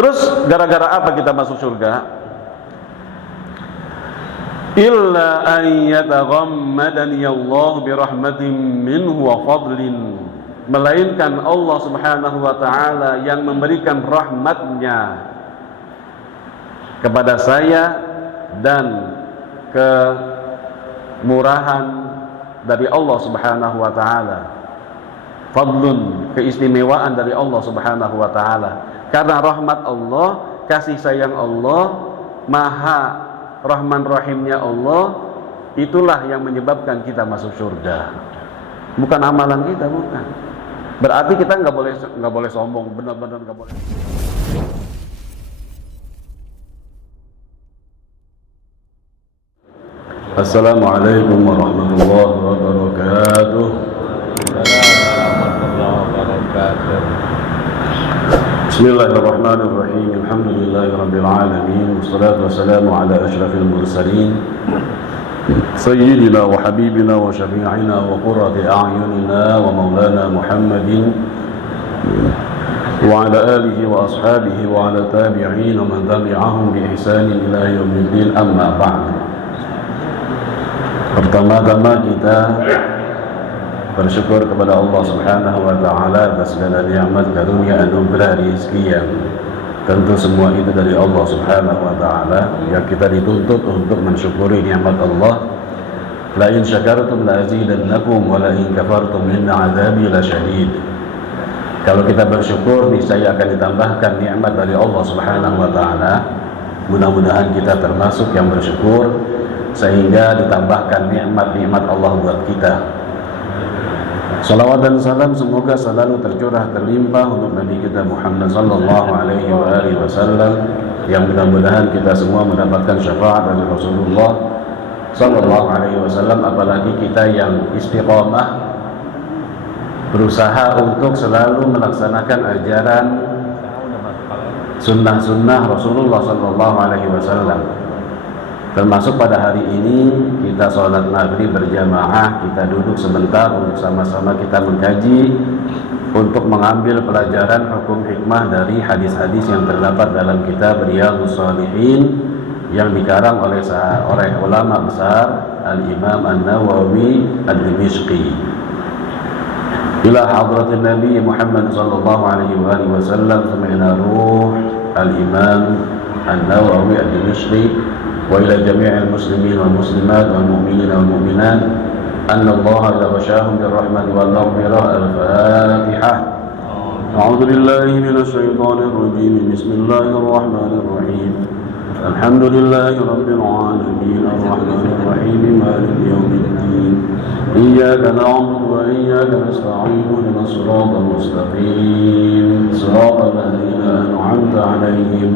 Terus gara-gara apa kita masuk surga? Illa an yataghammadani Allah bi rahmatin minhu wa fadlin, melainkan Allah Subhanahu wa taala yang memberikan rahmatnya kepada saya dan kemurahan dari Allah Subhanahu wa taala. Fadlun, keistimewaan dari Allah Subhanahu wa taala. Karena rahmat Allah, kasih sayang Allah, maha Rahman Rahimnya Allah, itulah yang menyebabkan kita masuk surga. Bukan amalan kita, bukan. Berarti kita nggak boleh sombong, benar-benar nggak boleh. Assalamualaikum warahmatullahi wabarakatuh. Bismillahirrahmanirrahim. Alhamdulillahirabbil alamin. Wassalatu wassalamu ala asyrafil mursalin sayyidina wa habibina wa syafi'ina wa qurrati a'yunina wa maulana Muhammadin wa ala alihi wa ashabihi wa ala tabi'in wa man tabi'ahum bi ihsanin ila yaumiddin, amma ba'd. Pertama-tama kita bersyukur kepada Allah Subhanahu wa taala atas segala nikmat karunia anugerah rezeki yang tentu semua itu dari Allah Subhanahu wa taala, yang kita dituntut untuk mensyukuri nikmat Allah. La in syakartum la azidannakum wa la in kafartum inna azabi lasyadid. Kalau kita bersyukur, niscaya akan ditambahkan nikmat dari Allah Subhanahu wa taala. Mudah-mudahan kita termasuk yang bersyukur sehingga ditambahkan nikmat-nikmat Allah buat kita. Salawat dan salam semoga selalu tercurah terlimpah untuk Nabi kita Muhammad sallallahu alaihi wasallam, yang mudah-mudahan kita semua mendapatkan syafaat dari Rasulullah sallallahu alaihi wasallam. Apalagi kita yang istiqamah berusaha untuk selalu melaksanakan ajaran sunnah-sunnah Rasulullah sallallahu alaihi wasallam. Termasuk pada hari ini kita sholat maghrib berjamaah, kita duduk sebentar untuk sama-sama kita mengkaji, untuk mengambil pelajaran hukum hikmah dari hadis-hadis yang terdapat dalam kitab Riyadhus Shalihin yang dikarang oleh ulama besar Al-Imam An-Nawawi Ad-Dimishqi. Ila hadratin Nabi Muhammad sallallahu alaihi wasallam sami'na ruh Al-Imam An-Nawawi Ad-Dimishqi wa ila jami'il muslimin wal muslimat wal mu'minin wal mu'minat anna Allah yaghshahum bir rahmati wal maghfirah. Al-Fatihah. A'udzu billahi minasy syaithanir rajim. Bismillahir rahmanir rahim. Alhamdulillahi rabbil alamin arrahmanir rahim maliki yaumiddin. Iyyaka na'budu wa iyyaka nasta'in ihdinas siratal mustaqim siratal ladzina an'amta 'alaihim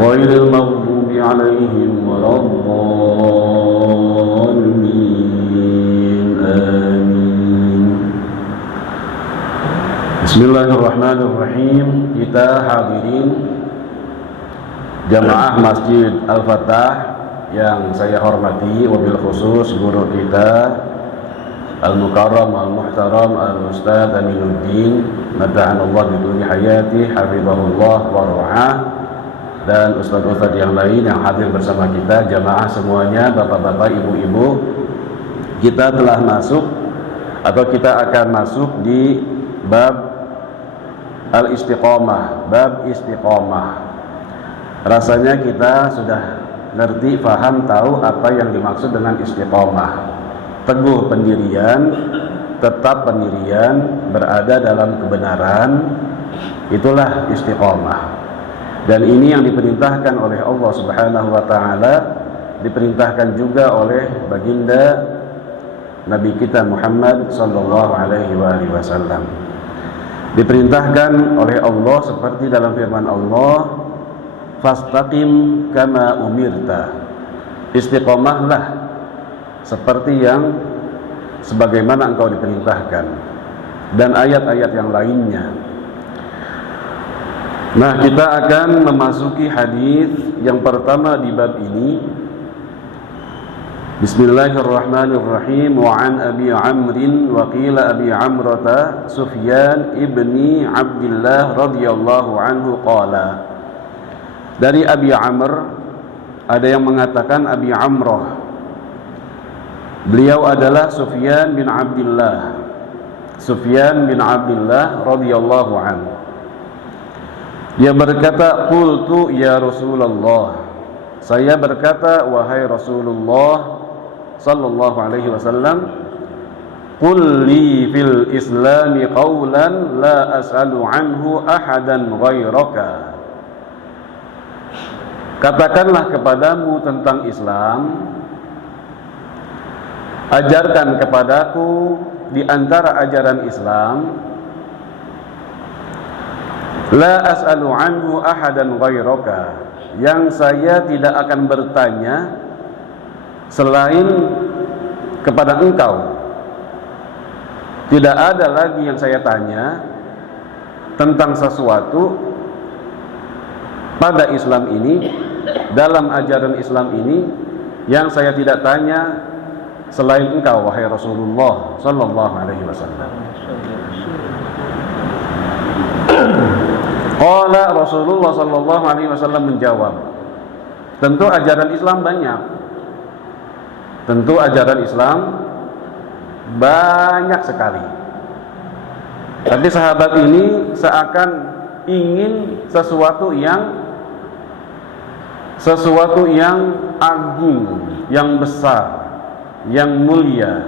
ghairil maghdubi عليهم ولا الضالين آمين. Bismillahirrahmanirrahim. Kita hadirin jamaah Masjid Al-Fatah yang saya hormati, wabil khusus guru kita Al-Mukarram Al-Muhtaram Al-Ustadz Aminuddin Mata'anallah biduni hayati hafizahullah wa ra'ah, dan ustadz-ustadz yang lain yang hadir bersama kita, jamaah semuanya, bapak-bapak, ibu-ibu. Kita telah masuk atau kita akan masuk di bab al-istiqamah, bab istiqamah. Rasanya kita sudah ngerti, paham, tahu apa yang dimaksud dengan istiqamah. Teguh pendirian, tetap pendirian, berada dalam kebenaran, itulah istiqamah. Dan ini yang diperintahkan oleh Allah Subhanahu wa taala, diperintahkan juga oleh baginda Nabi kita Muhammad sallallahu alaihi wasallam. Diperintahkan oleh Allah seperti dalam firman Allah, fastaqim kama umirta. Istiqomahlah seperti yang sebagaimana engkau diperintahkan, dan ayat-ayat yang lainnya. Nah, kita akan memasuki hadis yang pertama di bab ini. Bismillahirrahmanirrahim. Wa an Abi Amrin wa qila Abi Amrata Sufyan ibni Abdullah radhiyallahu anhu qala Dari Abi Amr, ada yang mengatakan Abi Amrah. Beliau adalah Sufyan bin Abdullah. Sufyan bin Abdullah radhiyallahu anhu. Dia berkata, qultu ya Rasulullah. Saya berkata, wahai Rasulullah sallallahu alaihi wasallam, qul li fil islami qawlan la as'alu anhu ahadan ghairaka. Katakanlah kepadamu tentang Islam, ajarkan kepadaku di antara ajaran Islam, la as'alu anhu ahadan ghairaka, yang saya tidak akan bertanya selain kepada engkau. Tidak ada lagi yang saya tanya tentang sesuatu pada Islam ini, dalam ajaran Islam ini, yang saya tidak tanya selain engkau, wahai Rasulullah sallallahu alaihi wasallam. Qala Rasulullah sallallahu alaihi wasallam menjawab, tentu ajaran Islam banyak. Tentu ajaran Islam banyak sekali. Tapi sahabat ini seakan ingin sesuatu yang agung, yang besar, yang mulia,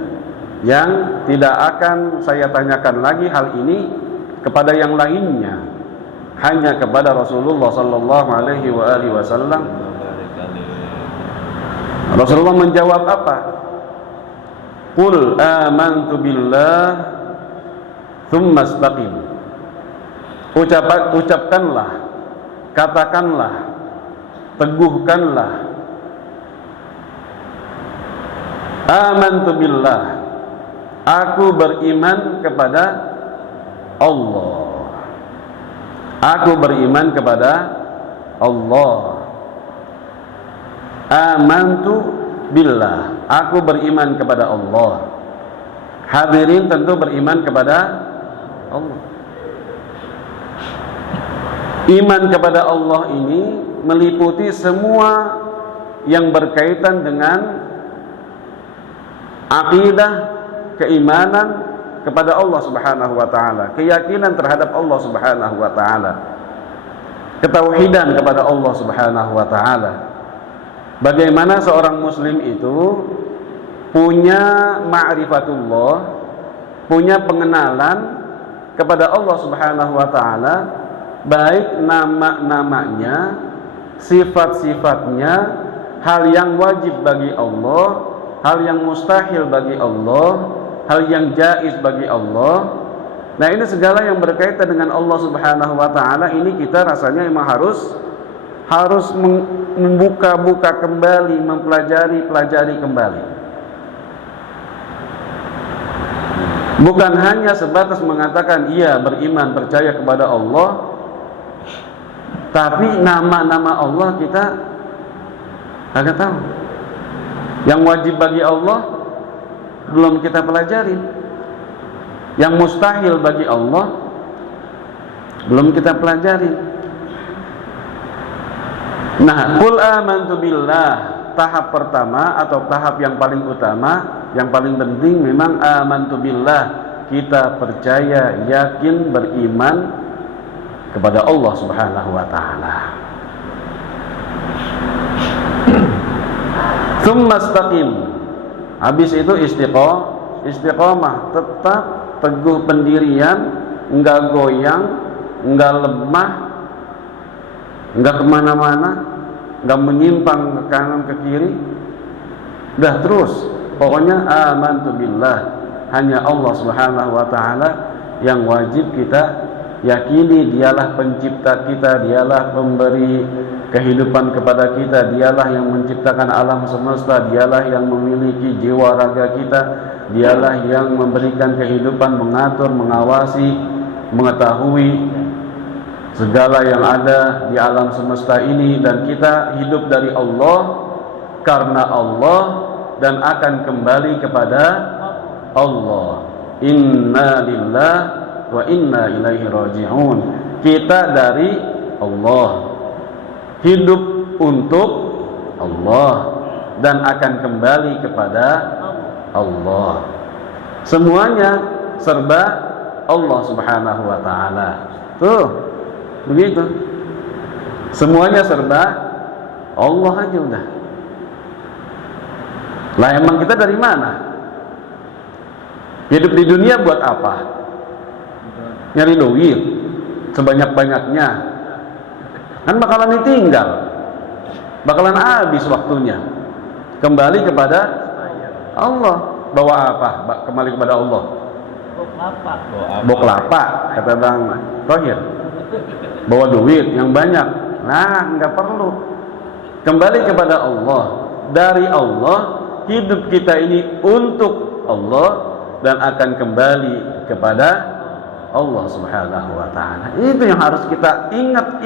yang tidak akan saya tanyakan lagi hal ini kepada yang lainnya, hanya kepada Rasulullah sallallahu alaihi wasallam. Rasulullah menjawab apa? Qul amantu billah tsumma istaqim. Ucapkanlah, katakanlah, teguhkanlah, amantu billah, aku beriman kepada Allah. Aku beriman kepada Allah. Amantu billah, aku beriman kepada Allah. Hadirin tentu beriman kepada Allah. Iman kepada Allah ini meliputi semua yang berkaitan dengan akidah, keimanan kepada Allah Subhanahu wa taala, keyakinan terhadap Allah Subhanahu wa taala, ketauhidan kepada Allah Subhanahu wa taala. Bagaimana seorang muslim itu punya ma'rifatullah, punya pengenalan kepada Allah Subhanahu wa taala, baik nama-namanya, sifat-sifatnya, hal yang wajib bagi Allah, hal yang mustahil bagi Allah, hal yang jaiz bagi Allah. Nah, ini segala yang berkaitan dengan Allah Subhanahu wa taala, ini kita rasanya memang harus membuka-buka kembali, mempelajari kembali. Bukan hanya sebatas mengatakan iya beriman, percaya kepada Allah, tapi nama-nama Allah kita agak tahu. Yang wajib bagi Allah belum kita pelajari. Yang mustahil bagi Allah belum kita pelajari. Nah, qul amantu billah, tahap pertama atau tahap yang paling utama, yang paling penting memang amantu billah, kita percaya, yakin, beriman kepada Allah Subhanahu wa taala. Tsumma istaqim. Habis itu istiqomah, tetap teguh pendirian, enggak goyang, enggak lemah, enggak kemana-mana, enggak menyimpang ke kanan ke kiri. Udah terus, pokoknya amantu billah, hanya Allah Subhanahu wa taala yang wajib kita yakini. Dialah pencipta kita, dialah pemberi kehidupan kepada kita, dialah yang menciptakan alam semesta, dialah yang memiliki jiwa raga kita, dialah yang memberikan kehidupan, mengatur, mengawasi, mengetahui segala yang ada di alam semesta ini. Dan kita hidup dari Allah, karena Allah, dan akan kembali kepada Allah. Inna lillah wa inna ilaihi raji'un. Kita dari Allah, hidup untuk Allah dan akan kembali kepada Allah. Semuanya serba Allah Subhanahu wa taala. Tuh, begitu. Semuanya serba Allah aja udah. Lah emang kita dari mana? Hidup di dunia buat apa? Nyari duit sebanyak-banyaknya. Kan bakalan ditinggal. Bakalan habis waktunya. Kembali kepada Allah. Bawa apa? Kembali kepada Allah. Bawa kelapa, kata Bang Thohir. Bawa duit yang banyak. Nah, nggak perlu. Kembali kepada Allah. Dari Allah, hidup kita ini untuk Allah dan akan kembali kepada Allah Subhanahu wa taala. Itu yang harus kita ingat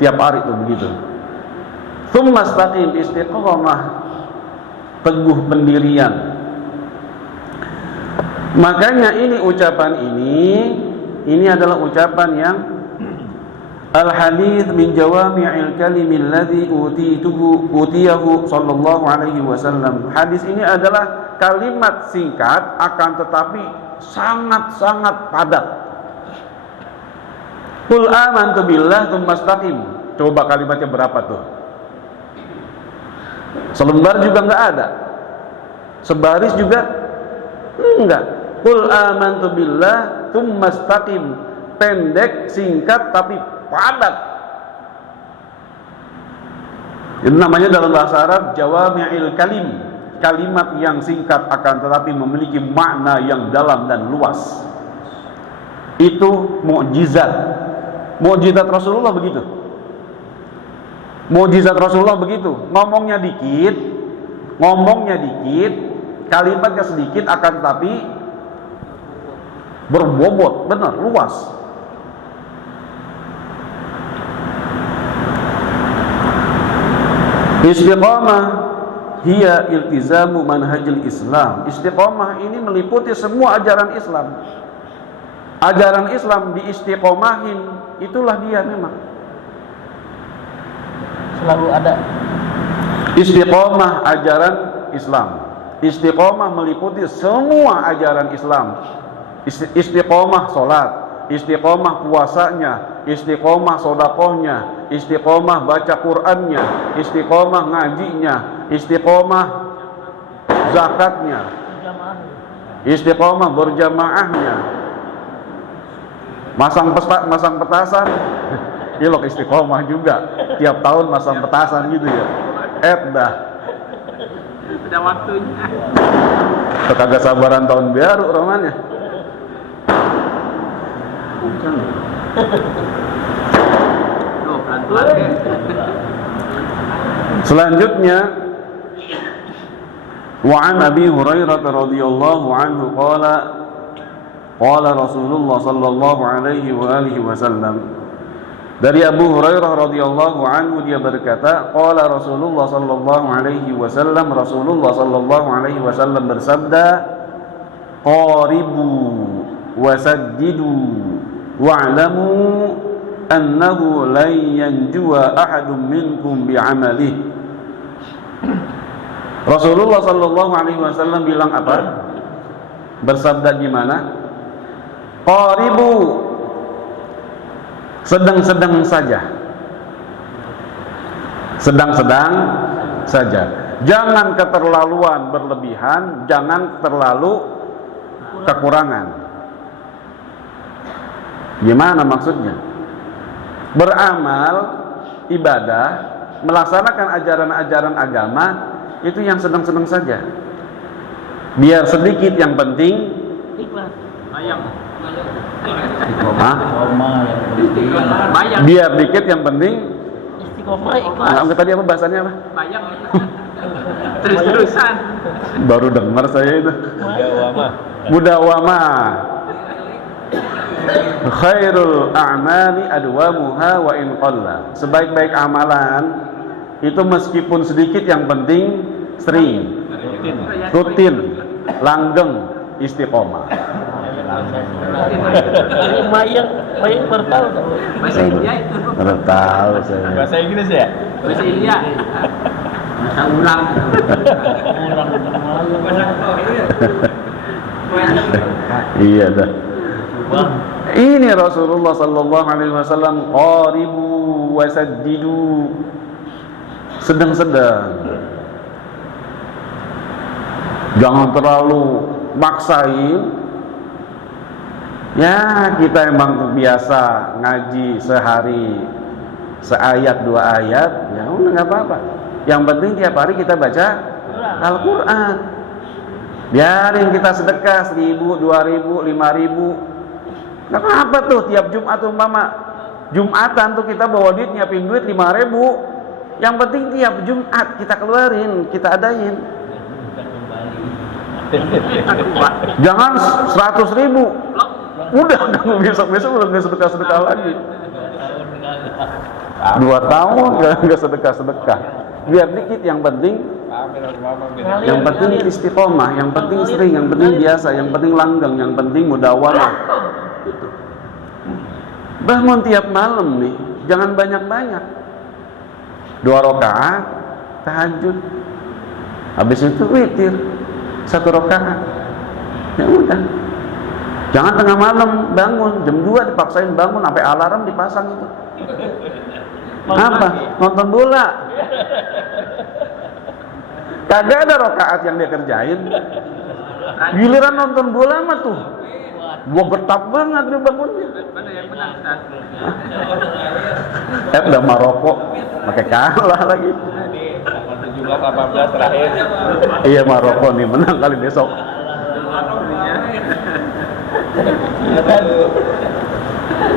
tiap hari itu begitu. Tsumastaqim, istiqomah, teguh pendirian. Makanya ini ucapan ini adalah ucapan yang al-hadits min jawami'il kalimil ladzi utiyahu sallallahu alaihi wasallam. Hadis ini adalah kalimat singkat akan tetapi sangat-sangat padat. Qul amantu billah tsumastaqim. Coba kalimatnya berapa tuh? Selembar juga enggak ada. Sebaris juga enggak. Qul amantu billah tsumastaqim. Pendek, singkat tapi padat. Itu namanya dalam bahasa Arab jawami'il kalim. Kalimat yang singkat akan tetapi memiliki makna yang dalam dan luas. Itu mukjizat. Mukjizat Rasulullah begitu. Mukjizat Rasulullah begitu. Ngomongnya dikit, kalimatnya sedikit akan tetapi berbobot, benar, luas. Istiqamah hiya iltizamu manhajil Islam. Istiqomah ini meliputi semua ajaran Islam. Ajaran Islam diistiqomahin, itulah dia memang. Selalu ada. Istiqomah ajaran Islam. Istiqomah meliputi semua ajaran Islam. Istiqomah salat, istiqomah puasanya, istiqomah sedekahnya, istiqomah baca Qur'annya, istiqomah ngajinya, istiqomah zakatnya, istiqomah berjamaahnya, masang petasan, ilok istiqomah juga, tiap tahun masang petasan gitu ya, dah. Sudah waktunya. Kagak sabaran tahun baru romannya. Bukan. Selanjutnya wa an Abi Hurairah radhiyallahu anhu qala Rasulullah sallallahu alaihi wa alihi wasallam. Dari Abu Hurairah radhiyallahu anhu dia berkata, qala Rasulullah sallallahu alaihi wasallam, Rasulullah sallallahu alaihi wasallam bersabda, qaribu wasaddidu wa'lamu annahu lan yanjuwa ahadun minkum bi'amalihi. Rasulullah sallallahu alaihi wasallam bilang apa? Bersabda gimana? Qaribu, sedang-sedang saja. Sedang-sedang saja. Jangan keterlaluan berlebihan, jangan terlalu kekurangan. Gimana maksudnya? Beramal, ibadah, melaksanakan ajaran-ajaran agama itu yang sedang-sedang saja. Biar sedikit yang penting ikhlas. Biar dikit yang penting istiqomah. Tadi apa bahasanya apa? Bayang. Terus-terusan. Baru dengar saya itu. Mudawamah. Khairul a'mali adwamuha wa in qalla. Sebaik-baik amalan itu meskipun sedikit yang penting sering, rutin, langgeng, istiqomah. Mayang bertahu. Bahasa India itu. Baru tahu saya. Bahasa Inggris ya? Bahasa India. Bahasa ulang. Iya dah. Ini Rasulullah sallallahu alaihi wasallam qaribu wasaddidu, sedang-sedang, jangan terlalu maksain. Ya kita emang biasa ngaji sehari seayat dua ayat, ya udah nggak apa-apa. Yang penting tiap hari kita baca Al-Quran. Biarin kita sedekah 1.000, 2.000, 5.000. Nggak apa-apa tuh tiap Jumat umpama Jumatan tuh kita bawa duit, nyiapin duit 5.000. Yang penting tiap Jumat kita keluarin, kita adain. Jangan 100.000. Udah besok-besok udah nggak sedekah-sedekah lagi. 2 tahun nggak sedekah-sedekah. Biar dikit, yang penting istiqomah, yang penting sering, yang penting biasa, yang penting langgeng, yang penting mudawarah. Bangun tiap malam nih, jangan banyak-banyak. 2 rakaat tahajud, habis itu witir 1 rakaat. Ya udah. Jangan tengah malam bangun, jam 2 dipaksain bangun, sampai alarm dipasang itu. Apa? Nonton bola. Kagak ada rakaat yang dia kerjain. Giliran nonton bola mah tuh, gua betap banget dia bangunnya. Mana yang menang, Ustaz? Udah Maroko, pakai kalah lagi. 17-18 terakhir. Iya, Maroko nih menang kali besok.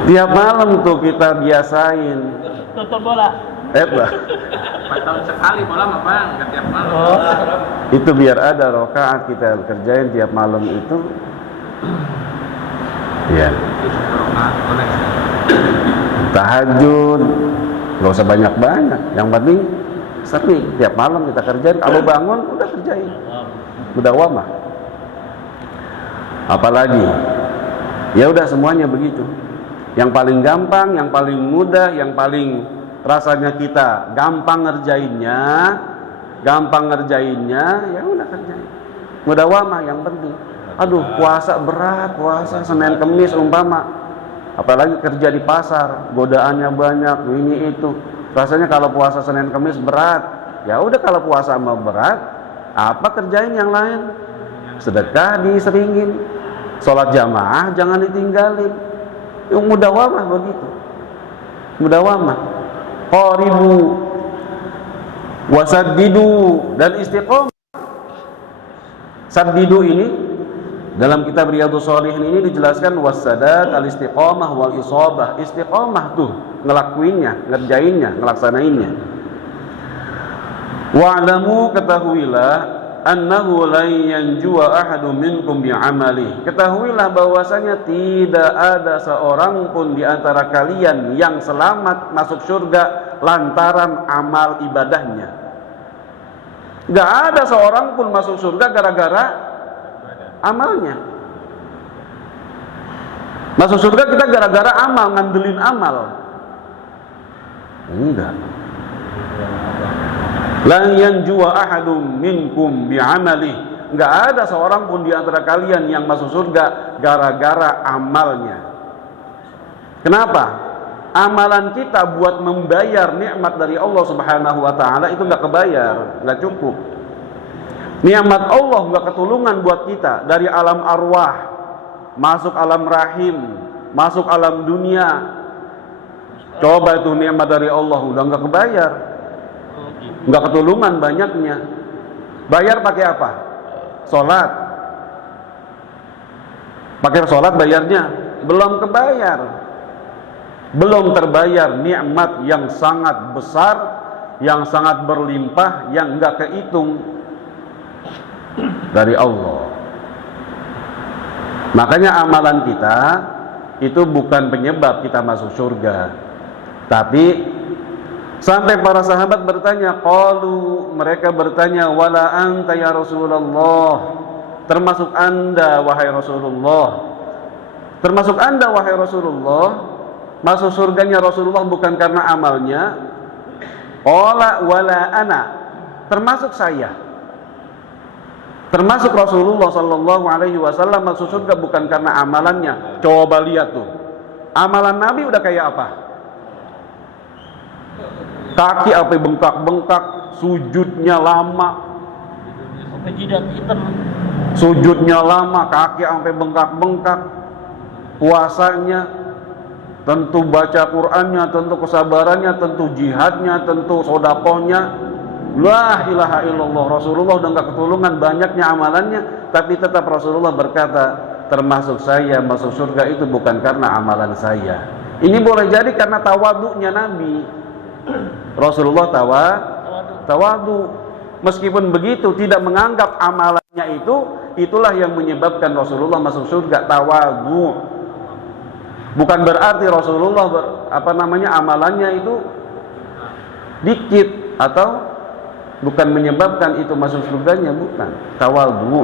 Tiap malam tuh kita biasain Nonton bola. lah. 4 tahun sekali bola mah Bang, nggak tiap malam. Itu biar ada rakaat kita kerjain tiap malam itu. Iya. Tahajud, nggak usah banyak-banyak. Yang penting sering tiap malam kita kerjain. Kalau bangun udah kerjain. Udah wamah. Apalagi? Ya udah semuanya begitu. Yang paling gampang, yang paling mudah, yang paling rasanya kita gampang ngerjainnya, ya udah kerjain. Mudawamah yang penting. Aduh, puasa berat, puasa Senin Kemis umpama. Apalagi kerja di pasar, godaannya banyak, ini itu. Rasanya kalau puasa Senin Kemis berat. Ya udah kalau puasa mau berat, apa kerjain yang lain? Sedekah diseringin, sholat jamaah jangan ditinggalin. Yang mudawamah begitu. Mudawamah. Qaribu wasaddidu, dan istiqomah. Saddidu ini dalam kitab Riyadhus Shalihin ini dijelaskan wasadat al-istiqomah wal isabah. Istiqomah tuh ngelakuinnya, ngerjainnya, ngelaksanainnya. Wa'lamu, ketahuilah, annahu la yanjua ahadun minkum bi'amali. Ketahuilah bahwasanya tidak ada seorang pun di antara kalian yang selamat masuk surga lantaran amal ibadahnya. Gak ada seorang pun masuk surga gara-gara amalnya. Masuk surga kita gara-gara amal, ngandelin amal. Enggak. La yanjua ahadum minkum bi'amali. Enggak ada seorang pun di antara kalian yang masuk surga gara-gara amalnya. Kenapa? Amalan kita buat membayar nikmat dari Allah Subhanahu wa taala itu enggak kebayar, enggak cukup. Nikmat Allah enggak ketulungan buat kita dari alam arwah, masuk alam rahim, masuk alam dunia. Coba itu nikmat dari Allah udah enggak kebayar. Enggak ketulungan banyaknya. Bayar pakai apa? Sholat. Pakai sholat bayarnya belum kebayar. Belum terbayar nikmat yang sangat besar, yang sangat berlimpah, yang enggak kehitung dari Allah. Makanya amalan kita itu bukan penyebab kita masuk surga, tapi sampai para sahabat bertanya, mereka bertanya, wala anta ya Rasulullah, termasuk anda wahai Rasulullah, Termasuk Anda wahai Rasulullah, masuk surganya Rasulullah bukan karena amalnya. Qala wala ana, termasuk saya. Termasuk Rasulullah sallallahu alaihi wasallam masuk surga bukan karena amalannya. Coba lihat tuh. Amalan Nabi udah kayak apa? Kaki apa bengkak-bengkak, sujudnya lama. Sampai jidat hitam. Sujudnya lama, kaki sampai bengkak-bengkak. Puasanya, tentu baca Qur'annya, tentu kesabarannya, tentu jihadnya, tentu sodakohnya. La ilaha illallah. Rasulullah udah gak ketulungan banyaknya amalannya, tapi tetap Rasulullah berkata, termasuk saya masuk surga itu bukan karena amalan saya. Ini boleh jadi karena tawadhu'nya Nabi. Rasulullah tawadhu. Meskipun begitu tidak menganggap amalannya itulah yang menyebabkan Rasulullah masuk surga. Tawadhu. Bukan berarti Rasulullah amalannya itu dikit atau bukan menyebabkan itu masuk surganya, bukan. Tawadhu,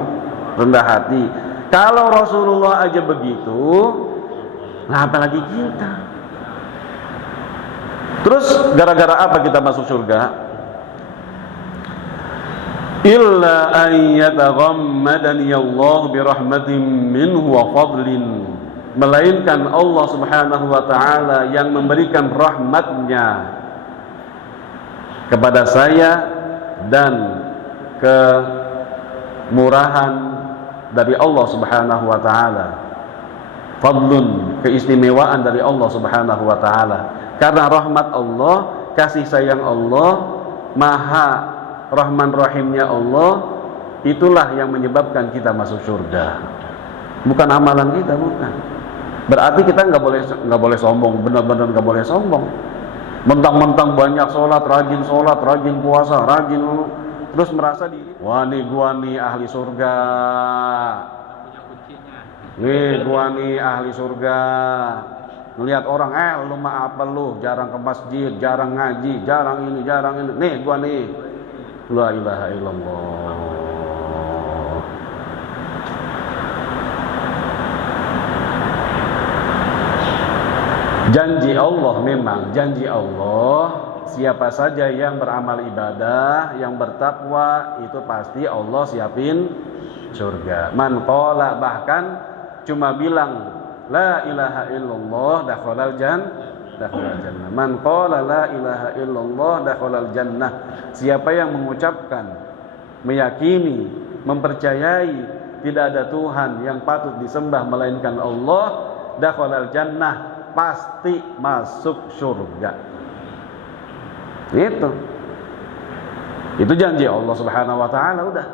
rendah hati. Kalau Rasulullah aja begitu, nah apalagi kita. Terus gara-gara apa kita masuk surga? Illa an yataghammadani Allah bi rahmatin minhu wa fadlin, melainkan Allah Subhanahu wa taala yang memberikan rahmatnya kepada saya dan kemurahan dari Allah Subhanahu wa taala. Fadlun, keistimewaan dari Allah Subhanahu wa taala. Karena rahmat Allah, kasih sayang Allah, maha rahman rahimnya Allah, itulah yang menyebabkan kita masuk surga. Bukan amalan kita, bukan. Berarti kita nggak boleh sombong, benar-benar nggak boleh sombong. Mentang-mentang banyak sholat, rajin puasa, terus merasa diri, wah nih gua nih ahli surga, nih gua nih ahli surga. Ngelihat orang, lu mah apa lu, jarang ke masjid, jarang ngaji, jarang ini, nih gua nih. La ilaha illallah. Janji Allah, memang janji Allah, siapa saja yang beramal ibadah, yang bertakwa, itu pasti Allah siapin surga. Man qala, bahkan cuma bilang la ilaha illallah dakhalal jannah. Man qala la ilaha illallah dakhalal jannah. Siapa yang mengucapkan, meyakini, mempercayai tidak ada Tuhan yang patut disembah melainkan Allah, dakhalal jannah, pasti masuk surga. Itu janji Allah Subhanahu wa taala, udah.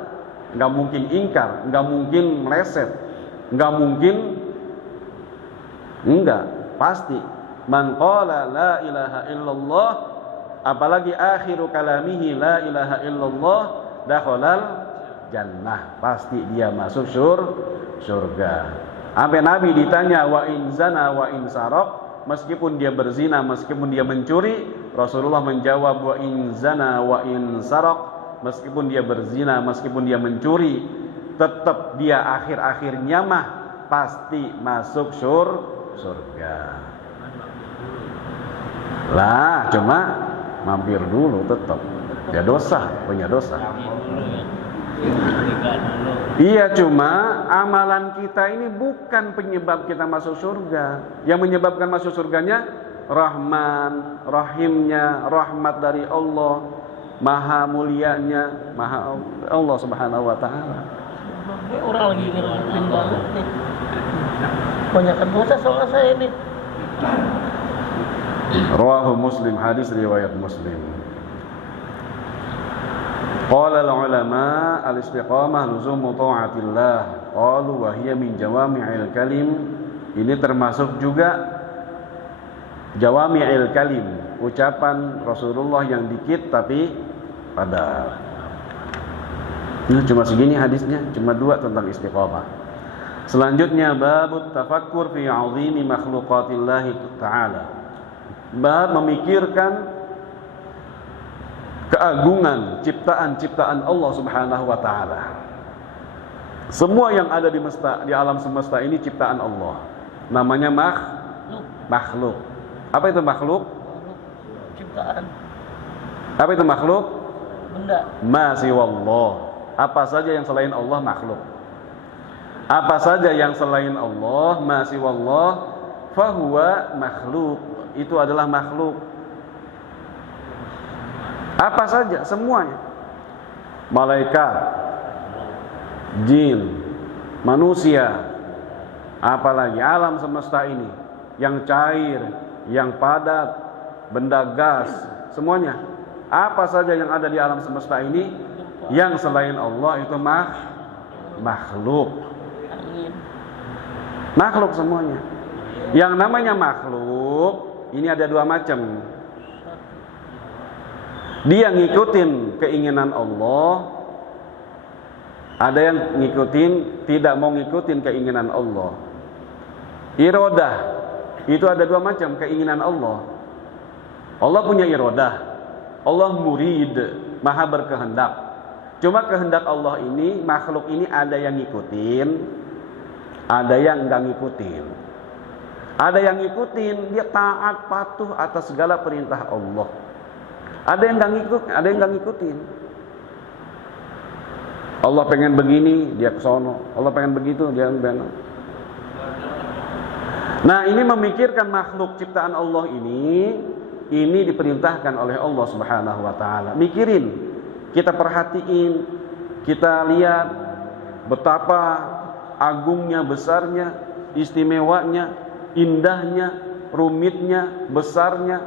Enggak mungkin ingkar, enggak mungkin meleset, enggak, pasti. Man qala la ilaha illallah, apalagi akhiru kalamihi la ilaha illallah, dakhalal jannah, pasti dia masuk surga. Sampai Nabi ditanya wa in zana wa in saraq, meskipun dia berzina, meskipun dia mencuri, Rasulullah menjawab wa in zana wa in saraq, meskipun dia berzina, meskipun dia mencuri, tetap dia akhir-akhirnya mah pasti masuk surga. Lah, cuma mampir dulu tetap. Ya dosa, punya dosa. Iya, cuma amalan kita ini bukan penyebab kita masuk surga. Yang menyebabkan masuk surganya Rahman, Rahimnya, rahmat dari Allah, maha mulianya, maha Allah Subhanahu wa taala. Orang lagi ngertiin banget nih. Banyak dosa soal saya ini. Rawahu Muslim, hadis riwayat Muslim. Qala al-ulama al-istiqamah luzumu ta'atillah. Qalu wa hiya min jawami'il kalim. Ini termasuk juga jawami'il kalim, ucapan Rasulullah yang dikit tapi padat. Ini cuma segini hadisnya, cuma 2 tentang istiqamah. Selanjutnya babut tafakkur fi 'azimi makhluqatillah ta'ala. Bab memikirkan keagungan ciptaan-ciptaan Allah Subhanahu wa taala. Semua yang ada di alam semesta ini ciptaan Allah. namanya Lu, makhluk. Apa itu makhluk? ciptaan Apa itu makhluk? benda. Ma siwallah. Apa saja yang selain Allah makhluk. Apa saja yang selain Allah, ma siwallah, fahuwa makhluk. Itu adalah makhluk. Apa saja, semuanya. Malaikat, jin, manusia, apalagi alam semesta ini, yang cair, yang padat, benda gas, semuanya. Apa saja yang ada di alam semesta ini yang selain Allah itu makhluk. Angin. Makhluk semuanya. Yang namanya makhluk ini ada dua macam. Dia ngikutin keinginan Allah. Ada yang ngikutin, tidak mau ngikutin keinginan Allah. Iradah itu ada dua macam, keinginan Allah. Allah punya iradah. Allah murid, maha berkehendak. Cuma kehendak Allah ini, makhluk ini ada yang ngikutin, ada yang enggak ngikutin. Ada yang ngikutin, dia taat patuh atas segala perintah Allah. Ada yang enggak ngikutin. Allah pengen begini, dia kesono. Allah pengen begitu, dia benar. Nah, ini memikirkan makhluk ciptaan Allah ini diperintahkan oleh Allah Subhanahu wa taala. Mikirin, kita perhatiin, kita lihat betapa agungnya, besarnya, istimewanya, indahnya, rumitnya, besarnya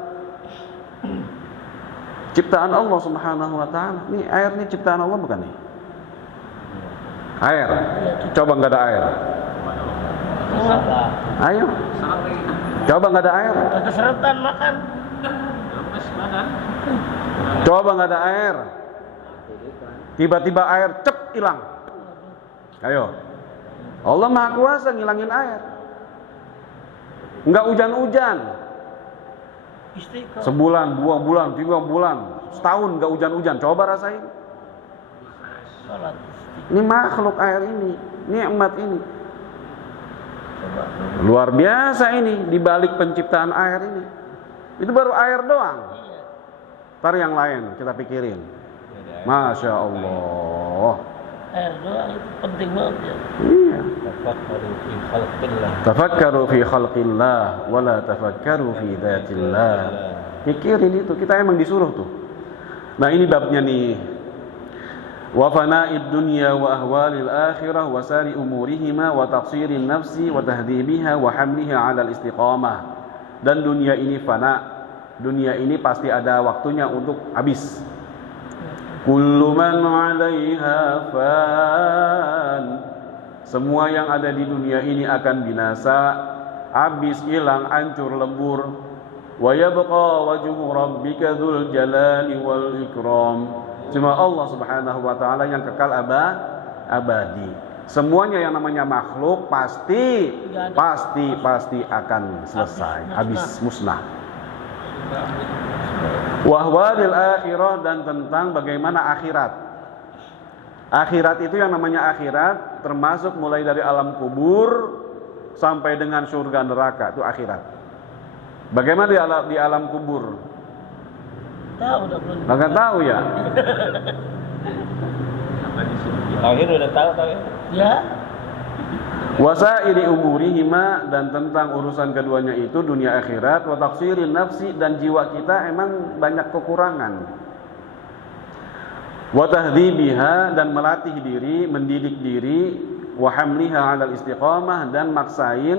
ciptaan Allah Subhanahu wa taala. Nih air nih ciptaan Allah bukan nih? Air. Coba enggak ada air. Ayo. Coba enggak ada air. Keseretan makan. Lemes makan. Coba enggak ada air. Tiba-tiba air cep hilang. Ayo. Allah Maha Kuasa ngilangin air. Enggak hujan-hujan. Istiqomah. Sebulan, 2 bulan, 3 bulan, setahun enggak hujan-hujan. Coba rasain. Salat. Ini makhluk air ini, nikmat ini. Coba. Luar biasa ini di balik penciptaan air ini. Itu baru air doang. Ntar yang lain kita pikirin. Masya Allah. Air doang itu penting banget ya. Iya. Tafakkaru fi khalqillah. Tafakkaru fi khalqillah wala tafakkaru fi dzatillah. Pikirin itu, kita emang disuruh tuh. Nah, ini babnya nih. Wa fana'id dunya wa ahwalil akhirah wa sari umurihima wa taqsirin nafsi wa tahdibiha wa hamliha 'ala al-istiqamah. Dan dunia ini fana. Dunia ini pasti ada waktunya untuk habis. Kullu man 'alaiha fan. Semua yang ada di dunia ini akan binasa, habis, hilang, hancur, lebur. Wa yabqa wajhu rabbika dzul jalali wal ikram. Cuma Allah Subhanahu wa taala yang kekal abadi. Semuanya yang namanya makhluk pasti akan selesai, habis musnah. Wahwadil akhirah, dan tentang bagaimana akhirat. Akhirat itu yang namanya akhirat termasuk mulai dari alam kubur sampai dengan surga neraka, itu akhirat. Bagaimana di alam kubur? Tahu udah belum? Nggak tahu ya. Tauhid udah tahu ya. Ya. Wasairi umurihima, dan tentang urusan keduanya itu dunia akhirat. Wa taqsirin nafsi, dan jiwa kita emang banyak kekurangan. Wa tahdzibiha, dan melatih diri, mendidik diri. Wa hamliha 'alal istiqamah, dan maksain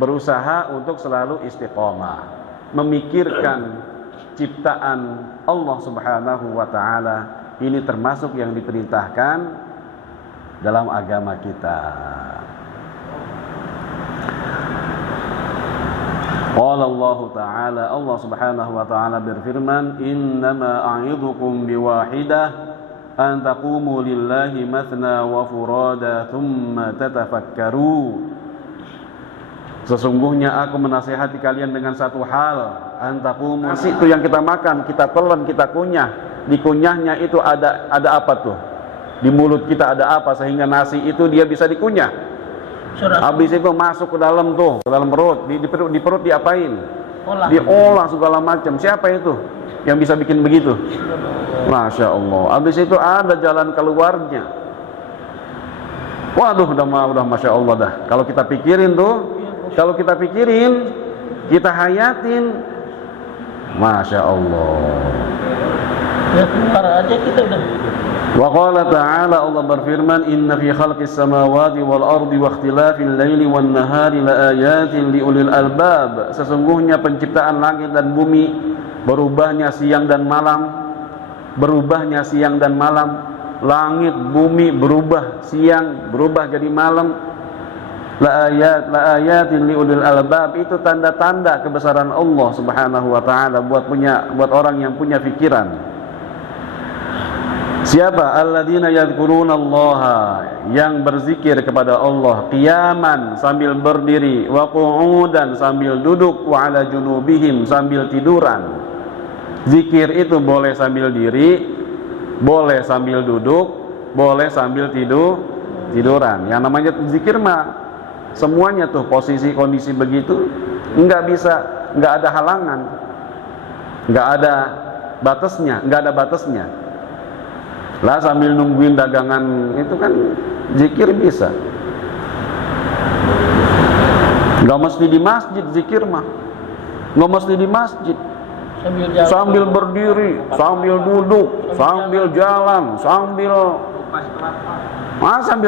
berusaha untuk selalu istiqamah, memikirkan ciptaan Allah Subhanahu wa taala. Ini termasuk yang diperintahkan dalam agama kita. Qala Allah Ta'ala, Allah Subhanahu wa taala berfirman, "Innama a'idzukum biwahidah an taqumu lillahi mathna wa furada thumma tatafakkaru." Sesungguhnya aku menasihati kalian dengan satu hal, antaqumu. Nasi itu yang kita makan, kita telan, kita kunyah. Di kunyahnya itu ada apa tuh? Di mulut kita ada apa sehingga nasi itu dia bisa dikunyah? Habis itu masuk ke dalam tuh, ke dalam perut, di perut diapain? Olah. Diolah segala macam. Siapa itu yang bisa bikin begitu? Masya Allah. Habis itu ada jalan keluarnya. Waduh, udah Masya Allah dah. Kalau kita pikirin tuh, kalau kita pikirin, kita hayatin, Masya Allah. Ya keluar aja kita udah. Wa qala ta'ala, Allah berfirman, inna fi khalqis samawati wal ardi wa ikhtilafil laili wan nahari la ayatin li ulil albab. Sesungguhnya penciptaan langit dan bumi, berubahnya siang dan malam, langit bumi berubah, siang berubah jadi malam. La ayatin li ulil albab, itu tanda-tanda kebesaran Allah Subhanahu wa taala buat orang yang punya pikiran. Siapa? Alladzina yadhkurunallaha, yang berzikir kepada Allah, qiyaman, sambil berdiri, wa qu'udan, sambil duduk, wa ala junubihim, sambil tiduran. Zikir itu boleh sambil diri, boleh sambil duduk, boleh sambil tiduran. Yang namanya zikir mah semuanya tuh, posisi kondisi begitu enggak ada halangan, enggak ada batasnya. Lah sambil nungguin dagangan itu kan zikir bisa. Enggak mesti di masjid zikir mah. Enggak mesti di masjid. Sambil berdiri, sambil duduk, sambil jalan, sambil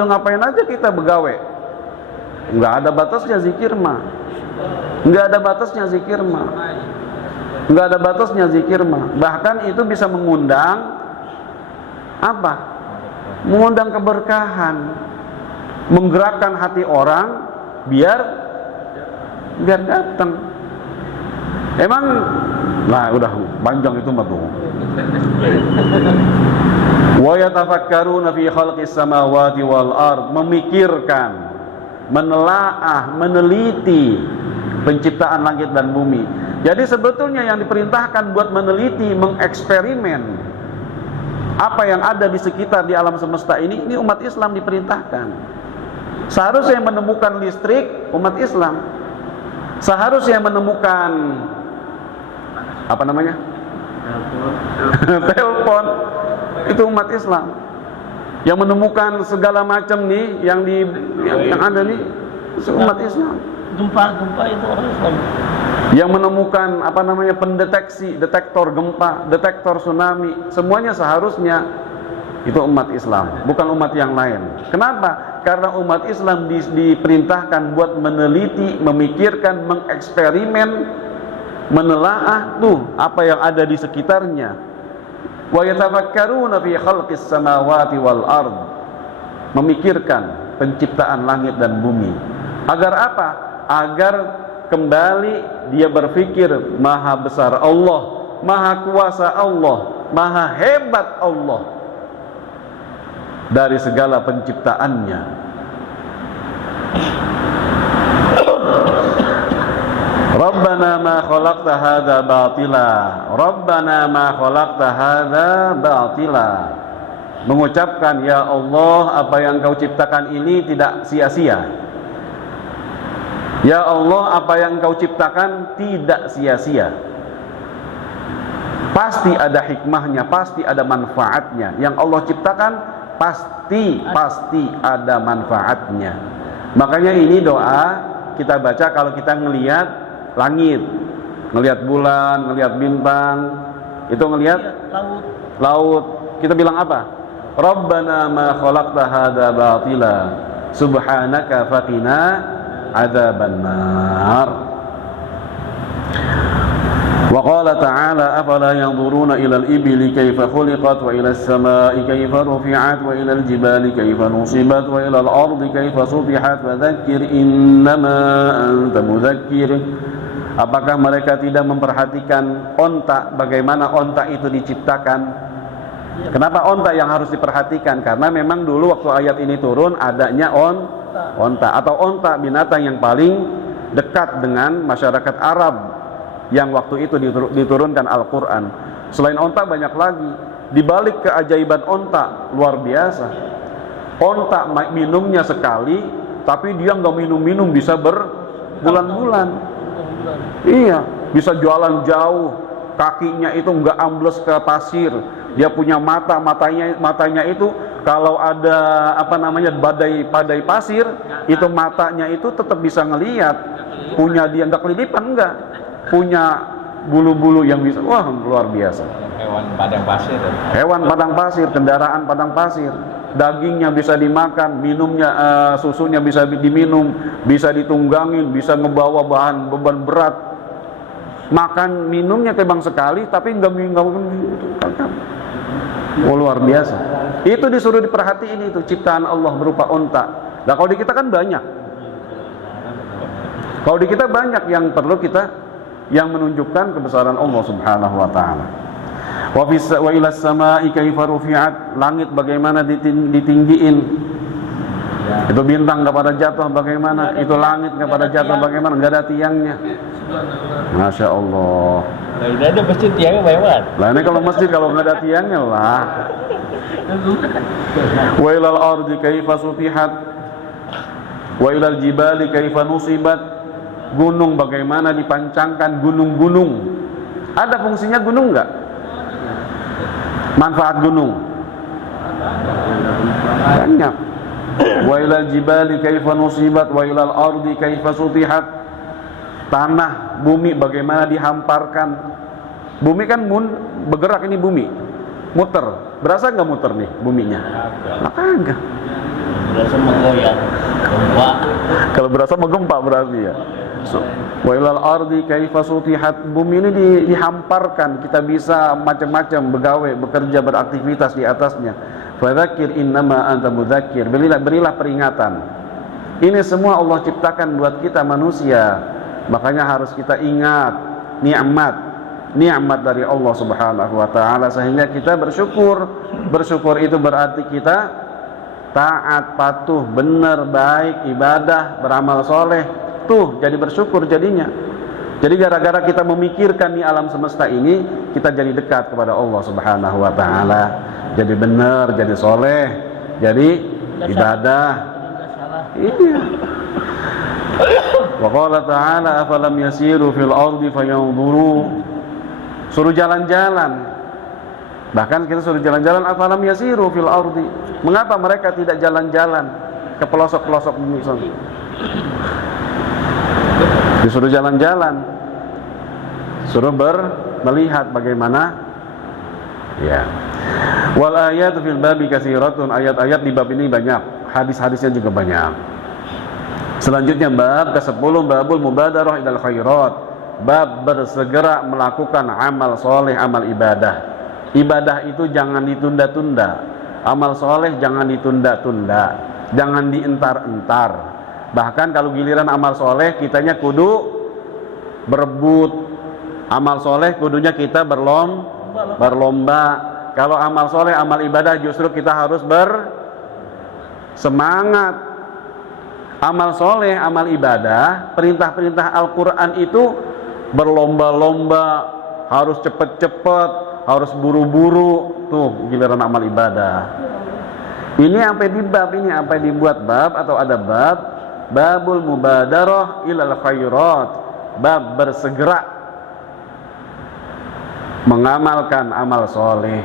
ngapain aja kita begawe. Enggak ada batasnya zikir mah. Bahkan itu bisa mengundang apa? Mengundang keberkahan, menggerakkan hati orang biar datang. Emang, nah udah panjang itu mah tuh. Wa yatafakkaruna fi khalqis samawati wal ard, memikirkan, menelaah, meneliti penciptaan langit dan bumi. Jadi sebetulnya yang diperintahkan buat meneliti, mengeksperimen apa yang ada di sekitar di alam semesta ini umat Islam diperintahkan. Seharusnya yang menemukan listrik umat Islam. Seharusnya yang menemukan apa namanya? Telepon itu umat Islam. Yang menemukan segala macam nih yang ada nih umat Islam. Gempa itu orang Islam. Yang menemukan apa namanya detektor gempa, detektor tsunami, semuanya seharusnya itu umat Islam, bukan umat yang lain. Kenapa? Karena umat Islam diperintahkan buat meneliti, memikirkan, mengeksperimen, menelaah tuh apa yang ada di sekitarnya. Wa yatafakkaruna fi khalqis samawati wal ard, memikirkan penciptaan langit dan bumi. Agar apa? Agar kembali dia berpikir maha besar Allah, maha kuasa Allah, maha hebat Allah dari segala penciptaannya. Rabbana ma khalaqta hadza batila, Rabbana ma khalaqta hadza batila, mengucapkan ya Allah, apa yang Kau ciptakan ini tidak sia-sia. Ya Allah, apa yang Kau ciptakan tidak sia-sia. Pasti ada hikmahnya, pasti ada manfaatnya. Yang Allah ciptakan pasti ada manfaatnya. Makanya ini doa kita baca kalau kita ngelihat langit, ngelihat bulan, ngelihat bintang, itu ngelihat laut. Kita bilang apa? Rabbana ma khalaqta hadza batila, subhanaka faqina adzaban nar. Wa qala ta'ala afala yanzuruna ila al-ibili kayfa khuliqat wa ila as-sama'i kayfa rufi'at wa ila al-jibali kayfa nusibat wa ila al-ardi kayfa sutihat wa dhakkir innama anta mudzakkir. Apakah mereka tidak memperhatikan onta, bagaimana onta itu diciptakan? Kenapa onta yang harus diperhatikan? Karena memang dulu waktu ayat ini turun adanya onta atau onta, binatang yang paling dekat dengan masyarakat Arab yang waktu itu diturunkan Al-Quran. Selain onta banyak lagi. Di balik keajaiban onta luar biasa. Onta minumnya sekali tapi dia nggak minum-minum bisa berbulan-bulan. Iya, bisa jualan jauh, kakinya itu nggak ambles ke pasir. Dia punya matanya itu kalau ada badai pasir, itu matanya itu tetap bisa ngelihat. Punya dia nggak kelilipan, enggak. Punya bulu-bulu yang bisa, wah luar biasa. Hewan padang pasir. Hewan padang pasir, kendaraan padang pasir. Dagingnya bisa dimakan, minumnya susunya bisa diminum, bisa ditunggangin, bisa ngebawa beban berat. Makan minumnya tebang sekali, tapi nggak luar biasa. Itu disuruh diperhatiin, itu ciptaan Allah berupa unta. Nah kalau di kita kan banyak. Kalau di kita banyak yang perlu kita, yang menunjukkan kebesaran Allah Subhanahu wa taala. Wa ilas samai kaifa rufi'at, langit bagaimana ditinggiin. Itu bintang kepada jatuh bagaimana, itu langit kepada jatuh bagaimana, enggak ada tiangnya. Masya Allah. Nah, udah ada masjid tiangnya banyak. Lah ini kalau masjid kalau enggak ada tiangnya lah. Wa ilal ardi kaifa sutihat, wa ilal jibali kaifa nusibat. Gunung bagaimana dipancangkan, gunung-gunung. Ada fungsinya gunung enggak? Manfaat gunung banyak. Wa ilal jibali kaifa nusibat wa ilal ardi kaifa sutihat. Tanah, bumi bagaimana dihamparkan. Bumi kan bergerak, ini bumi muter. Berasa nggak muter nih buminya? Kagak. Berasa menggoyang, gempa. Kalau berasa menggempa berarti ya. Wa ilal ardi kaifa sutihat. Bumi ini dihamparkan, kita bisa macam-macam begawe, bekerja, beraktivitas di atasnya. Fadzakir innama anta mudzakir. Berilah peringatan. Ini semua Allah ciptakan buat kita manusia. Makanya harus kita ingat nikmat dari Allah Subhanahu wa taala sehingga kita bersyukur. Bersyukur itu berarti kita taat, patuh, benar, baik, ibadah, beramal soleh. Tuh jadi bersyukur jadinya. Jadi gara-gara kita memikirkan di alam semesta ini, kita jadi dekat kepada Allah Subhanahu wa taala. Jadi benar, jadi soleh, jadi ibadah. Iya. Wa qala ta'ala afalam yasiru fil ardi fayanzuru. Suruh jalan-jalan. Bahkan kita suruh jalan-jalan, afalam yasiru fil ardi. Mengapa mereka tidak jalan-jalan ke pelosok-pelosok bumi sana? Disuruh jalan-jalan, suruh melihat bagaimana ya. Wal ayatu fil babi katsiratun. Ayat-ayat di bab ini banyak, hadis-hadisnya juga banyak. Selanjutnya bab ke-10, babul mubadarah ilal khairat. Bab bersegera melakukan amal soleh, amal ibadah. Ibadah itu jangan ditunda-tunda. Amal soleh jangan ditunda-tunda, jangan dientar-entar. Bahkan kalau giliran amal soleh, kitanya kudu berebut. Amal soleh kudunya kita berlomba. Kalau amal soleh, amal ibadah justru kita harus bersemangat. Amal soleh, amal ibadah, perintah-perintah Al-Quran itu berlomba-lomba, harus cepet-cepet, harus buru-buru. Tuh giliran amal ibadah. Ini sampai di bab ini, sampai dibuat bab atau ada bab. Babul mubadarah ilal khairat. Bab bersegera mengamalkan amal soleh.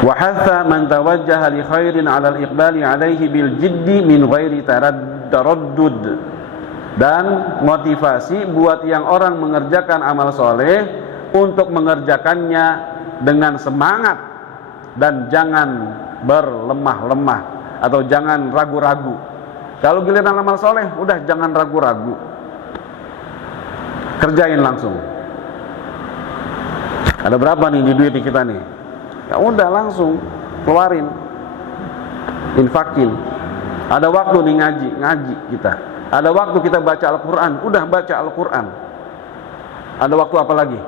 Wa hatha man tawajjaha li khairin 'ala al-iqbali 'alaihi bil jiddi min ghairi taraddud. Dan motivasi buat yang orang mengerjakan amal soleh untuk mengerjakannya dengan semangat dan jangan berlemah-lemah atau jangan ragu-ragu. Kalau giliran amal soleh, udah jangan ragu-ragu, kerjain langsung. Ada berapa nih di duit kita nih? Ya udah langsung keluarin, infakin. Ada waktu nih ngaji kita. Ada waktu kita baca Al-Quran, udah baca Al-Quran. Ada waktu apa lagi?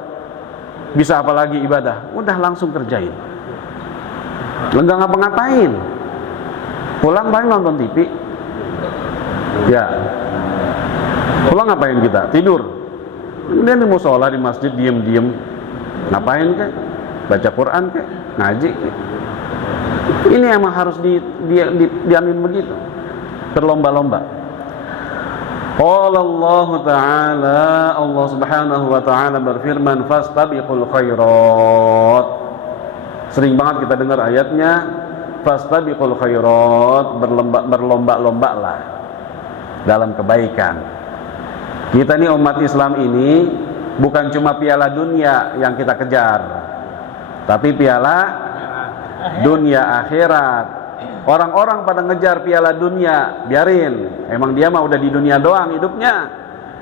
Bisa apa lagi ibadah? Udah langsung kerjain. Enggak ngapa-ngapain. Pulang paling nonton TV. Ya. Pulang ngapain kita? Tidur. Kemudian di musola, di masjid diem-diem. Ngapain kek? Baca Quran kek? Ngaji kek? Ini emang harus diamin begitu. berlomba-lomba. Qala Allah Ta'ala, Allah Subhanahu wa Ta'ala berfirman, fastabiqul khairat. Sering banget kita dengar ayatnya, fastabiqul khairat, berlomba-lombalah dalam kebaikan. Kita nih umat Islam ini bukan cuma piala dunia yang kita kejar, tapi piala dunia akhirat. Orang-orang pada ngejar piala dunia, biarin, emang dia mah udah di dunia doang hidupnya.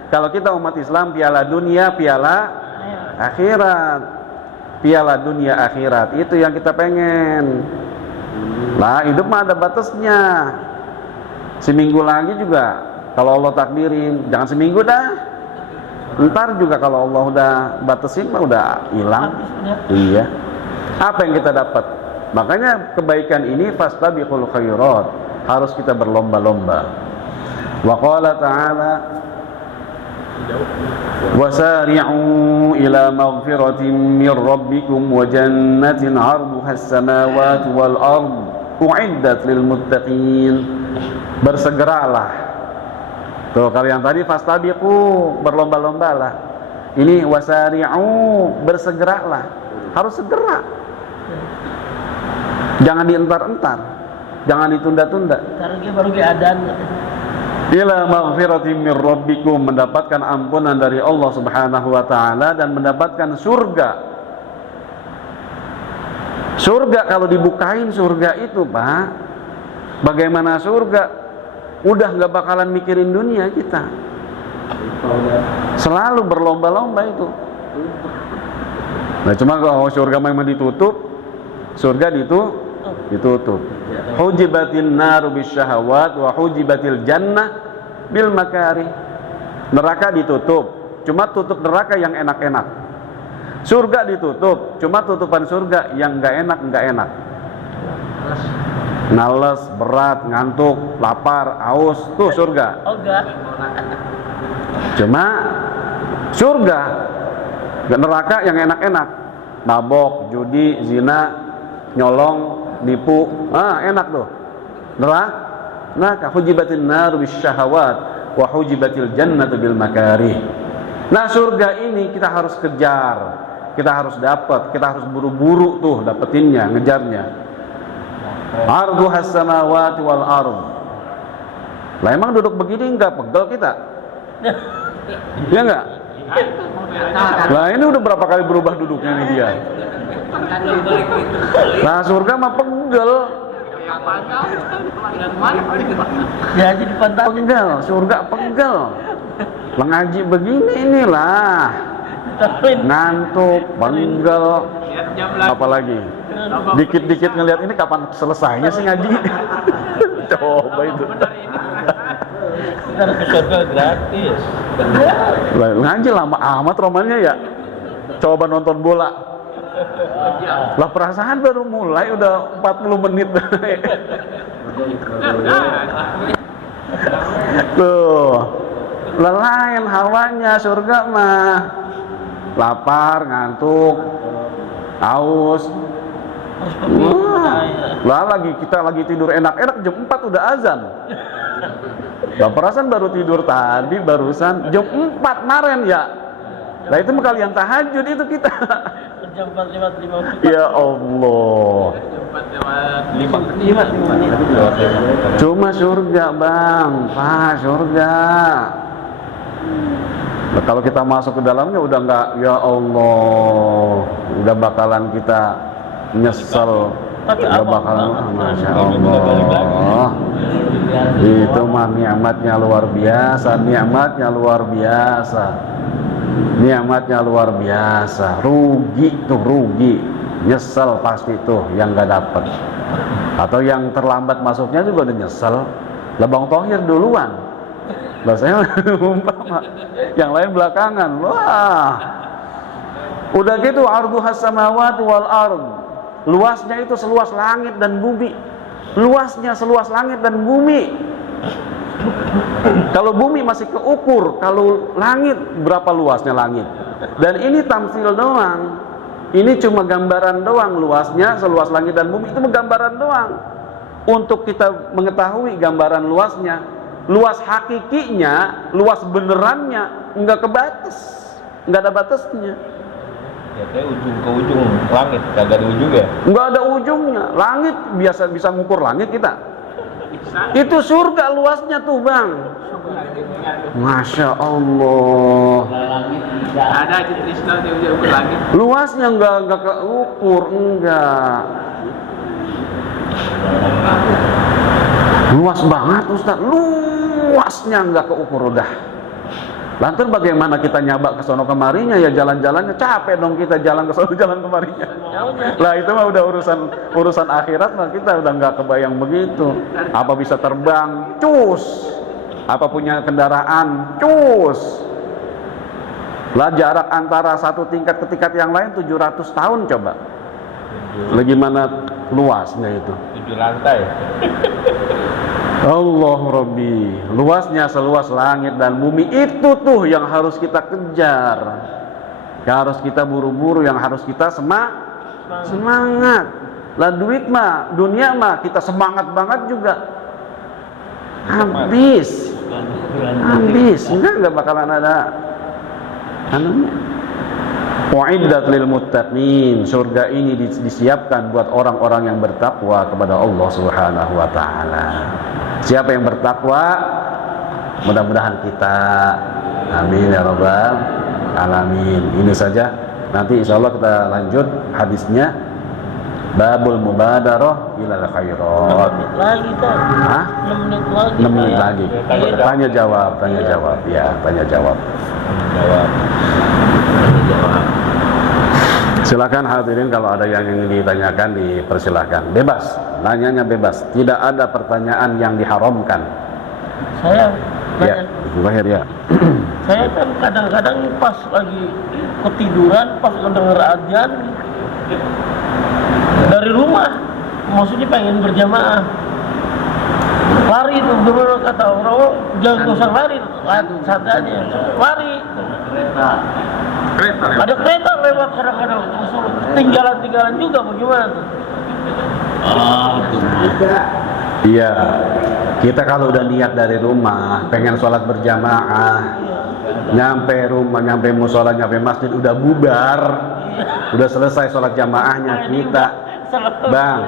Kalau kita umat Islam, piala dunia, piala akhirat. Piala dunia akhirat, itu yang kita pengen. Lah hidup mah ada batasnya. Seminggu lagi juga kalau Allah takdirin, jangan seminggu dah. Ntar juga kalau Allah udah batasin mah udah hilang. Iya. Apa yang kita dapat? Makanya kebaikan ini fastabiqul khairat, harus kita berlomba-lomba. Wa qala ta'ala, wasari'u ila maghfiratin min rabbikum wa jannatin 'arduha as-samawati wal ard u'iddat lil muttaqin. Bersegeralah. Tuh, kalau yang tadi fastabiqu, berlomba-lombalah. Ini wasari'u, bersegeralah. Harus segera. Jangan dientar-entar, jangan ditunda-tunda. Baru adan. Ila maghfiratin min rabbikum, mendapatkan ampunan dari Allah Subhanahu wa Ta'ala dan mendapatkan surga. Surga kalau dibukain surga itu, Pak, bagaimana surga? Udah nggak bakalan mikirin dunia kita. Selalu berlomba-lomba itu. Nah, cuma kalau surga memang ditutup, surga ditutup. Hujibatin naru bisyahawat wa hujibatil jannah bil makari. Neraka ditutup, cuma tutup neraka yang enak-enak. Surga ditutup, cuma tutupan surga yang enggak enak. Nales, berat, ngantuk, lapar, haus, tuh surga. Cuma surga, neraka yang enak-enak. Mabok, judi, zina, nyolong, nipu, enak tuh. Neraka hujibatin nar bisyahawat wa hujibatil jannatu bil makarih. Nah, surga ini kita harus kejar, kita harus dapat, kita harus buru-buru tuh dapetinnya, ngejarnya. Arduhas samawati wal ard. Lah emang duduk begini enggak pegel kita? Ya enggak? Lah ini udah berapa kali berubah duduknya nih dia. Nah, surga mah pegel. Ya jadi pantas. Pegel, surga pegel. Ngaji begini inilah. Ngantuk, pegel. Apalagi dikit-dikit ngelihat ini kapan selesainya sih ngaji. Coba itu. Surga gratis. Ngaji lama amat romannya ya. Coba nonton bola. Lah perasaan baru mulai udah 40 menit. Tuh. Lain hawanya surga mah. Lapar, ngantuk, haus. Lah kita lagi tidur enak-enak jam 4 udah azan. Lah perasaan baru tidur tadi barusan jam 4 kemarin ya. Lah itu kalian tahajud itu kita. Jam 4:55. Ya Allah. 5 Cuma surga, Bang. Pak, surga. Nah, kalau kita masuk ke dalamnya udah enggak, ya Allah, udah bakalan kita nyesel. Udah bakalan, Masya Allah. Itu mah nikmatnya luar biasa, nikmatnya luar biasa. Nikmatnya luar biasa. Rugi, nyesel pasti tuh yang gak dapet. Atau yang terlambat masuknya juga udah nyesel. Lah Bang Thohir duluan. Lah saya umpama yang lain belakangan. Wah. Udah gitu arduhas samawati wal ard. Luasnya itu seluas langit dan bumi. Luasnya seluas langit dan bumi. Kalau bumi masih keukur, kalau langit berapa luasnya langit? Dan ini tamsil doang. Ini cuma gambaran doang, luasnya seluas langit dan bumi itu gambaran doang. untuk kita mengetahui gambaran luasnya. Luas hakikinya, luas benerannya nggak kebatas, nggak ada batasnya. Ya kayak ujung ke ujung langit, kagak ada ujung ya? Nggak ada ujungnya. Langit biasa bisa ngukur langit kita. Itu surga luasnya tuh bang. Masya Allah. Ada di Trisno dia udah ukur langit. Luasnya nggak keukur, enggak. Luas banget Ustaz. Luasnya nggak keukur udah. Lantas bagaimana kita nyabak ke sono kemarinya, ya jalan-jalannya capek dong kita jalan ke sono jalan kemarinya. Lah itu mah udah urusan akhirat mah kita udah nggak kebayang begitu. Apa bisa terbang? Cus. Apa punya kendaraan? Cus. Lah jarak antara satu tingkat ke tingkat yang lain 700 tahun coba. Lah gimana luasnya itu? 7 lantai. Allah Rabbi, luasnya seluas langit dan bumi. Itu tuh yang harus kita kejar, yang harus kita buru-buru, yang harus kita semangat. Lah duit mah, dunia mah kita semangat banget juga habis, enggak bakalan ada anunya. Uiddat lil muttaqin, surga ini disiapkan buat orang-orang yang bertakwa kepada Allah Subhanahu wa taala. Siapa yang bertakwa? Mudah-mudahan kita. Amin ya rabbal alamin. Ini saja. Nanti insyaallah kita lanjut hadisnya. Babul mubadarah ilal khairat. Lagi kan? Hah? 6 menit lagi. 6 menit lagi. Tanya jawab. Ya, tanya jawab. Silakan hadirin, kalau ada yang ingin ditanyakan dipersilahkan. Bebas, nanyanya bebas. Tidak ada pertanyaan yang diharamkan. Saya Ya, lahir ya. Saya kan kadang-kadang pas lagi ketiduran, pas mendengar azan dari rumah, maksudnya pengen berjamaah, lari itu bener kata orang, jangan usah lari, santai aja, lari. Ada kereta lewat kadang-kadang, tinggalan juga bagaimana tuh? Iya, kita kalau udah niat dari rumah, pengen sholat berjamaah, nyampe rumah, nyampe musola, nyampe masjid, udah bubar, udah selesai sholat jamaahnya kita, bang,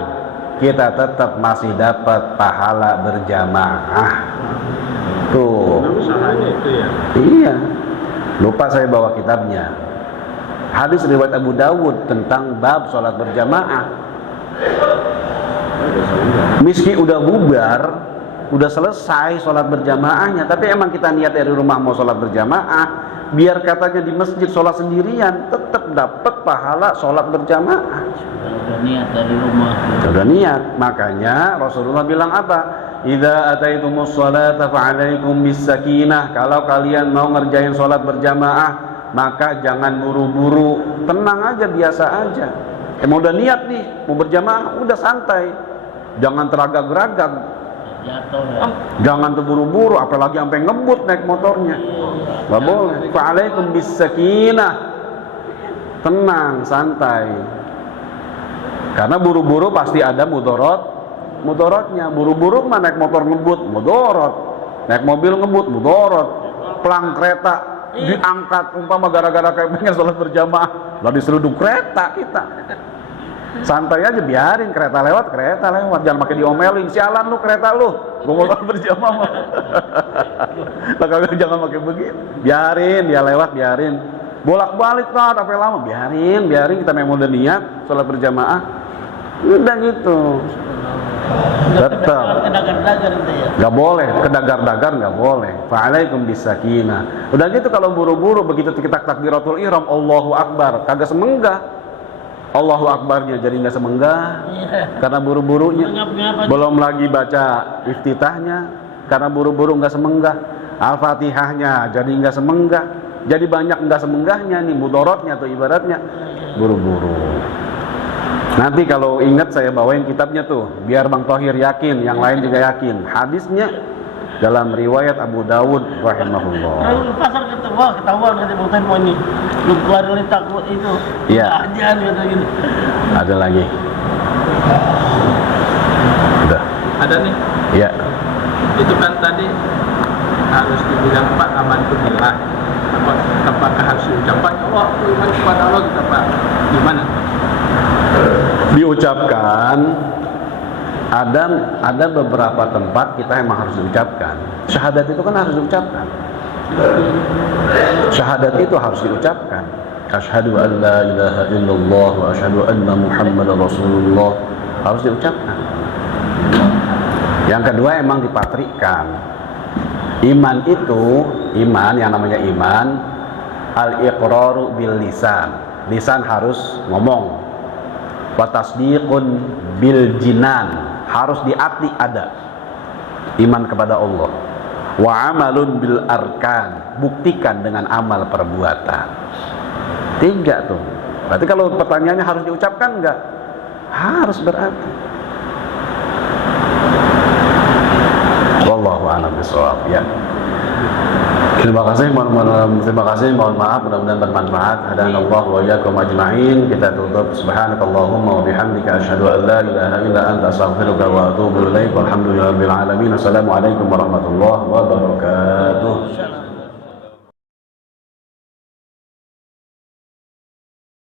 kita tetap masih dapat pahala berjamaah. Tuh, iya. Lupa saya bawa kitabnya. Hadis riwayat Abu Dawud tentang bab sholat berjamaah. Meski udah bubar, udah selesai sholat berjamaahnya, tapi emang kita niat dari rumah mau sholat berjamaah, biar katanya di masjid sholat sendirian, tetap dapat pahala sholat berjamaah. Udah niat dari rumah. Udah niat, makanya Rasulullah bilang apa? Idza ataitumus sholata fa'alaikum bis-sakinah. Kalau kalian mau ngerjain sholat berjamaah, maka jangan buru-buru, tenang aja, biasa aja. Emang udah niat nih mau berjamaah, udah santai, jangan teragak-ragak, jangan terburu-buru, apalagi sampai ngebut naik motornya, nggak boleh. Fa'alaikum bis-sakinah, tenang, santai. Karena buru-buru pasti ada mudorotnya. Buru-buru mah naik motor ngebut, mudorot. Naik mobil ngebut, mudorot. Pelang kereta diangkat, umpama gara-gara kayak pengen sholat berjamaah, lah diseruduk kereta kita. Santai aja, biarin kereta lewat, jangan makin diomelin, sialan lu kereta lu, gua mau sholat berjamaah. Lah kagak, jangan makin begitu. Biarin dia lewat, biarin. Bolak-balik lah, sampai lama, biarin kita memang udah niat sholat berjamaah. Udah gitu. Tetap nggak boleh kedagar-dagar, nggak boleh. Fa'alaikum bis-sakinah. Udah gitu kalau buru-buru, begitu kita takbiratul ihram, Allahu Akbar, kagak semenggah. Allahu Akbarnya jadi nggak semenggah karena buru-burunya. Belum lagi baca iftitahnya karena buru-buru nggak semenggah. Al-Fatihahnya jadi nggak semenggah. Jadi banyak nggak semenggahnya nih, mudorotnya tuh ibaratnya buru-buru. Nanti kalau ingat saya bawain kitabnya tuh, biar Bang Thohir yakin, yang lain juga yakin. Hadisnya dalam riwayat Abu Dawud rahimahullah. Lalu pasar ketahuan kata Bang Thohir ini, lu keluar dari takut itu. Iya. Jangan kata gini. Ada lagi. Udah. Ada nih. Ya. Itu kan tadi harus dibilang Pak amantu billah. Apakah harus diucapkan Allah iman kepada Allah gitu Pak? Gimana? Diucapkan, ada beberapa tempat kita emang harus diucapkan. Syahadat itu kan harus diucapkan. Syahadat itu harus diucapkan. Asyhadu an la ilaha illallah wa asyhadu anna Muhammadar Rasulullah, harus diucapkan. Yang kedua emang dipatrikan. Iman itu, iman yang namanya iman, al-iqraru bil lisan. Lisan harus ngomong. Wa tasdiqun bil jinan, harus di hati ada iman kepada Allah. Wa amalun bil arkan, buktikan dengan amal perbuatan. 3 tuh. Berarti kalau pertanyaannya harus diucapkan enggak? Harus berarti. Wallahu a'lam bishawab ya. Terima kasih, mohon maaf, mudah-mudahan bermanfaat. Hadanallahu wa iyyakum ajma'in. Kita tutup subhanakallahumma wa bihamdika asyhadu an la ilaha illa anta astaghfiruka wa atubu ilaik. Walhamdulillahirabbil alamin. Assalamualaikum warahmatullahi wabarakatuh.